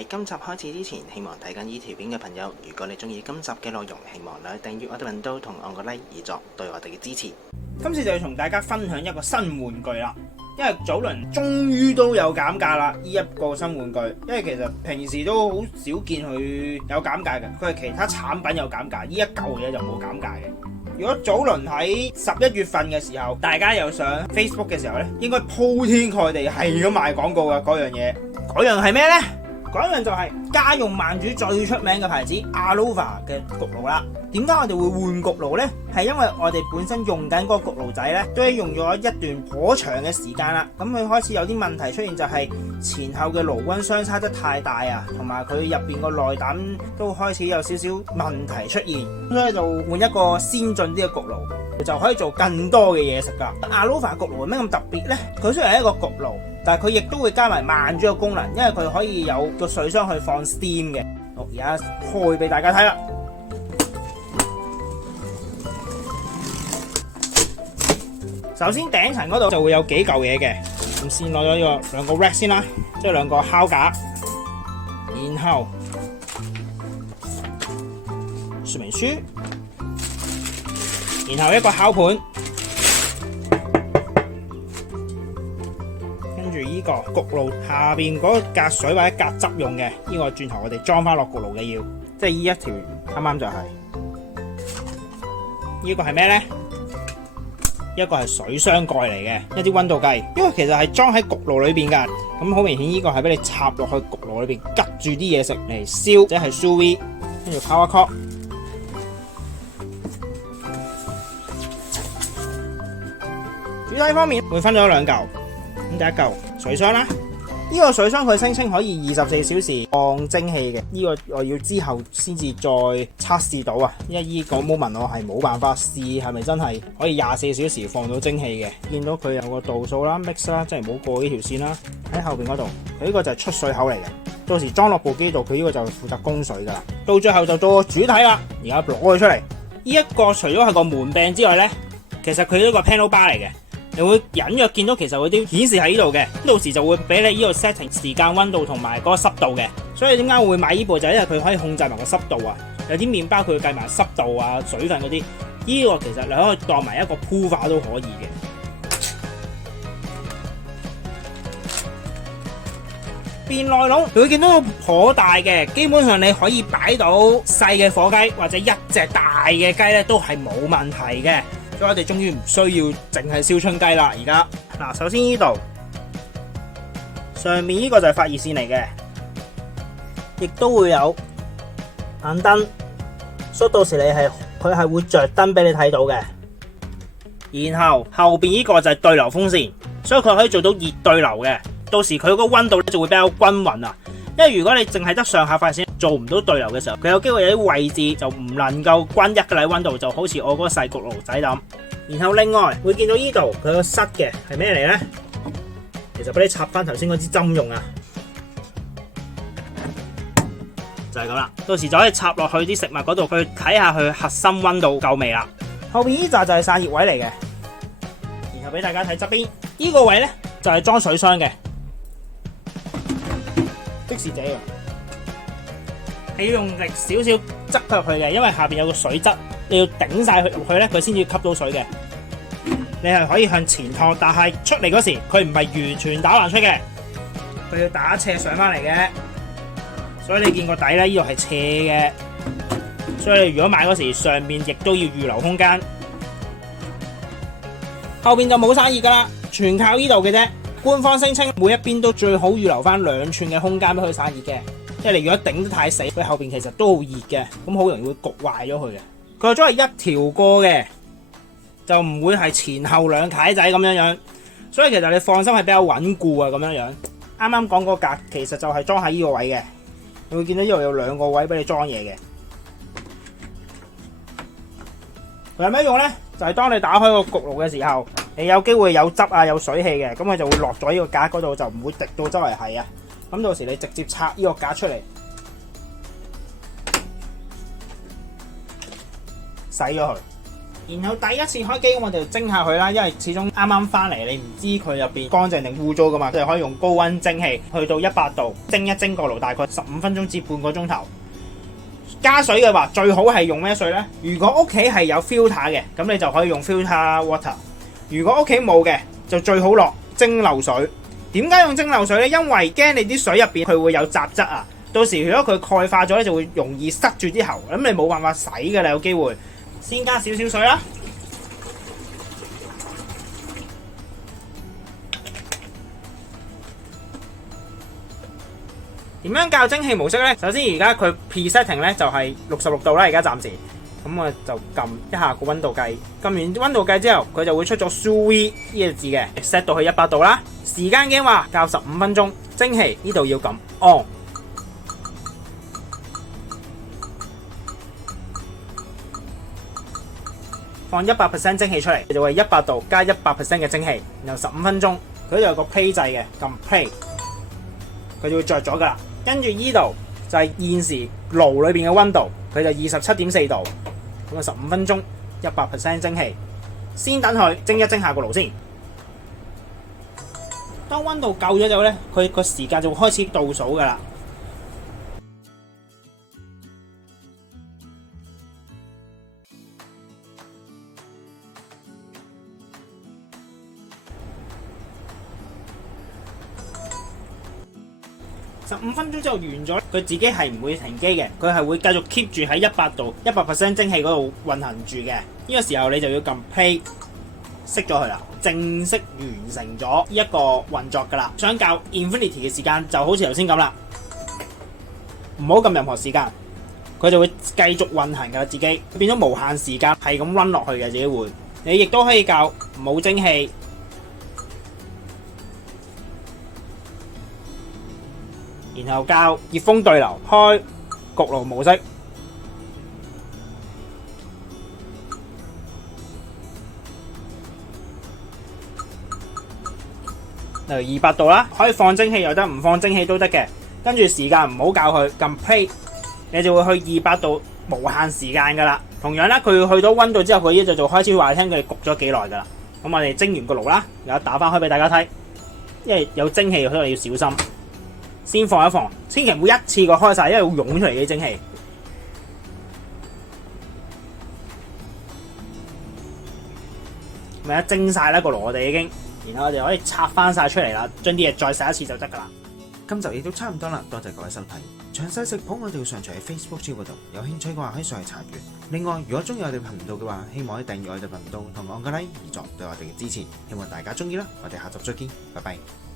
喺今集開始之前，希望睇緊呢條片嘅朋友，如果你中意今集嘅內容，希望你訂閱我哋頻道同按個 like 以作對我哋嘅支持。今次就要同大家分享一個新玩具啦，因為早輪終於都有減價啦！呢一個新玩具，因為其實平時都好少見佢有減價嘅，佢係其他產品有減價，呢一嚿嘢就冇減價嘅。如果早輪喺11月份嘅時候，大家有上 Facebook 嘅時候呢，應該鋪天蓋地係咁賣廣告嘅嗰樣嘢，嗰樣係咩呢？嗰樣就係家用慢煮最出名嘅牌子 Alova 嘅焗爐啦。點解我哋會換焗爐呢？係因為我哋本身用緊嗰個焗爐仔呢，都係用咗一段頗長嘅時間啦。咁佢開始有啲問題出現，就係前後嘅爐溫相差得太大啊，同埋佢入邊個內膽都開始有少少問題出現，所以就換一個先進啲嘅焗爐，就可以做更多嘅嘢食噶。Alova 焗爐有咩咁特別呢？佢雖然係一個焗爐，但係佢亦都會加埋慢煮嘅功能，因為佢可以有個水箱去放 steam 嘅。好，而家開俾大家睇啦。首先頂層嗰度就會有幾嚿嘢嘅，咁先攞咗呢個兩個 rack 先啦，即係兩個烤架，然後說明書，然後一個烤盤，跟住呢個焗爐下邊嗰格水或者格汁用嘅，呢個轉頭我哋裝翻落焗爐嘅要，即係呢一條啱啱就係。呢個係咩呢？一個係水箱蓋嚟嘅，一啲溫度計，因為其實係裝喺焗爐裏邊噶，咁好明顯呢個係俾你插落去焗爐裏邊，吉住啲嘢食嚟燒，即係 sous vide， 跟住 power cork。主體方面會分咗兩嚿，咁第一嚿水箱啦。呢個水箱佢聲稱可以24小時放蒸汽嘅，呢個我要之後先至再測試到啊，因為呢個 moment 我係冇辦法試係咪真係可以24小時放到蒸汽嘅。見到佢有個度數啦 ，mix 啦，即係唔好過呢條線啦。喺後邊嗰度，佢呢個就係出水口嚟嘅，到時裝落部機度，佢呢個就負責供水噶啦。到最後就到個主體啦，而家攞佢出嚟。呢一個除咗係個門柄之外呢，其實佢呢個 panel bar 嚟嘅。你會隱約見到其實嗰啲顯示喺呢度嘅，到時就會俾你呢度 setting 時間、溫度同埋嗰個濕度嘅。所以點解會買呢部就係因為佢可以控制埋個濕度啊。有啲麵包佢會計埋濕度啊、水分嗰啲，呢個其實你可以當埋一個鋪法都可以嘅。變內籠你會見到頗大嘅，基本上你可以擺到細嘅火雞或者一隻大嘅雞咧都係冇問題嘅。所以我哋終於唔需要淨係燒春雞啦！而家嗱，首先呢度上面呢個就係發熱線嚟嘅，亦都會有眼燈，所以到時佢係會着燈俾你睇到嘅。然後後邊呢個就係對流風扇，所以佢可以做到熱對流嘅。到時佢個溫度咧就會比較均勻啊。因為如果你淨係得上下發熱線做唔到對流嘅時候，佢有機會有啲位置就唔能夠均一嘅喺溫度，就好似我嗰個細焗爐仔咁。然後另外會見到呢度佢個塞嘅係咩嚟呢？其實俾你插翻頭先嗰支針用啊，就係咁啦。到時就可以插落去啲食物嗰度去睇下佢核心溫度夠未啦。後邊呢紮就係散熱位嚟嘅，然後俾大家睇側邊呢個位呢，就係裝水箱嘅。即是這樣，係要用力少少側入去嘅，因為下邊有個水質，你要頂晒佢入去咧，佢先至吸到水嘅。你係可以向前托，但係出嚟嗰時佢唔係完全打橫出嘅，佢要打斜上翻嚟嘅。所以你見個底咧，呢度係斜嘅，所以你如果買嗰時上面亦都要預留空間。後邊就冇散熱噶啦，全靠呢度嘅啫。官方聲稱每一邊都最好預留翻2寸嘅空間俾佢散熱嘅，因為你如果頂得太死，佢後邊其實都好熱嘅，咁好容易會焗壞咗佢嘅。佢咗係一條過嘅，就唔會係前後兩契仔咁樣樣，所以其實你放心係比較穩固啊咁樣樣。啱啱講嗰格其實就係裝喺呢個位嘅，你會見到呢度有2個位俾你裝嘢嘅。佢有咩用呢？就係當你打開個焗爐嘅時候，你有機會有汁啊、有水氣嘅，咁佢就會落咗呢個架嗰度，就唔會滴到周圍係啊。咁到時你直接拆呢個架出嚟，洗咗佢，然後第一次開機我哋就蒸下佢啦，因為始終啱啱翻嚟，你唔知佢入邊乾淨定污糟噶嘛，所以可以用高溫蒸汽去到100度蒸一蒸個爐，大概15分鐘至半個鐘頭。加水嘅話，最好係用咩水呢？如果屋企係有 filter 嘅，咁你就可以用 filter water。如果屋企冇嘅，就最好落蒸餾水。點解用蒸餾水呢？因為驚你啲水入邊佢會有雜質啊，到時如果佢鈣化咗咧，就會容易塞住啲喉，咁你冇辦法洗㗎啦，有機會。先加少少水啦。點樣校蒸汽模式呢？首先而家佢 presetting 咧就係66度啦，而家暫時。咁我就撳一下個溫度計，撳完溫度計之後，佢就會出咗 sous vide 呢個字嘅 set 到去100度啦。時間嘅話校15分鐘，蒸汽呢度要撳 on。放100% 蒸汽出嚟，就係100度加100% 嘅蒸汽，然後15分鐘，佢就有個 play 掣嘅，撳 play，佢就會着咗噶啦。跟住呢度就係現時爐裏邊嘅溫度，佢就27.4度，咁啊15分鐘100% 蒸汽，先等佢蒸一蒸下個爐先。當溫度夠咗之後咧，佢個時間就會開始倒數噶啦。15分鐘之後完咗，佢自己係唔會停機嘅，佢係會繼續 keep 住喺100度100% 蒸汽嗰度運行住嘅。呢個時候你就要撳 play， 熄咗佢啦，正式完成咗一個運作噶啦。想校 infinity 嘅時間就好似頭先咁啦，唔好撳任何時間，佢就會繼續運行噶啦，自己變咗無限時間係咁 run 落去嘅，自己會。你亦都可以校冇蒸汽。然後校熱風對流，開焗爐模式，例如200度啦，可以放蒸汽又得，唔放蒸汽都得嘅。跟住時間唔好校佢，撳 play， 你就會去200度無限時間噶啦。同樣咧，佢去到溫度之後，佢呢就開始話聽佢哋焗咗幾耐噶啦。咁我哋蒸完個爐啦，而家打翻開俾大家睇，因為有蒸汽，所以要小心。先放一放，千祈唔好一次過開晒，因為會湧出嚟嘅蒸氣。咪一蒸晒啦個爐，我哋已經，然後我哋可以拆翻晒出嚟啦，將啲嘢再洗一次就得噶啦。今集亦都差唔多啦，多謝各位收睇。詳細食譜我哋會上傳喺 Facebook 專頁嗰度，有興趣嘅話可以上去查閱。另外，如果中意我哋頻道嘅話，希望可以訂閱我哋頻道同按個 like 以作對我哋嘅支持。希望大家中意啦，我哋下集再見，拜拜。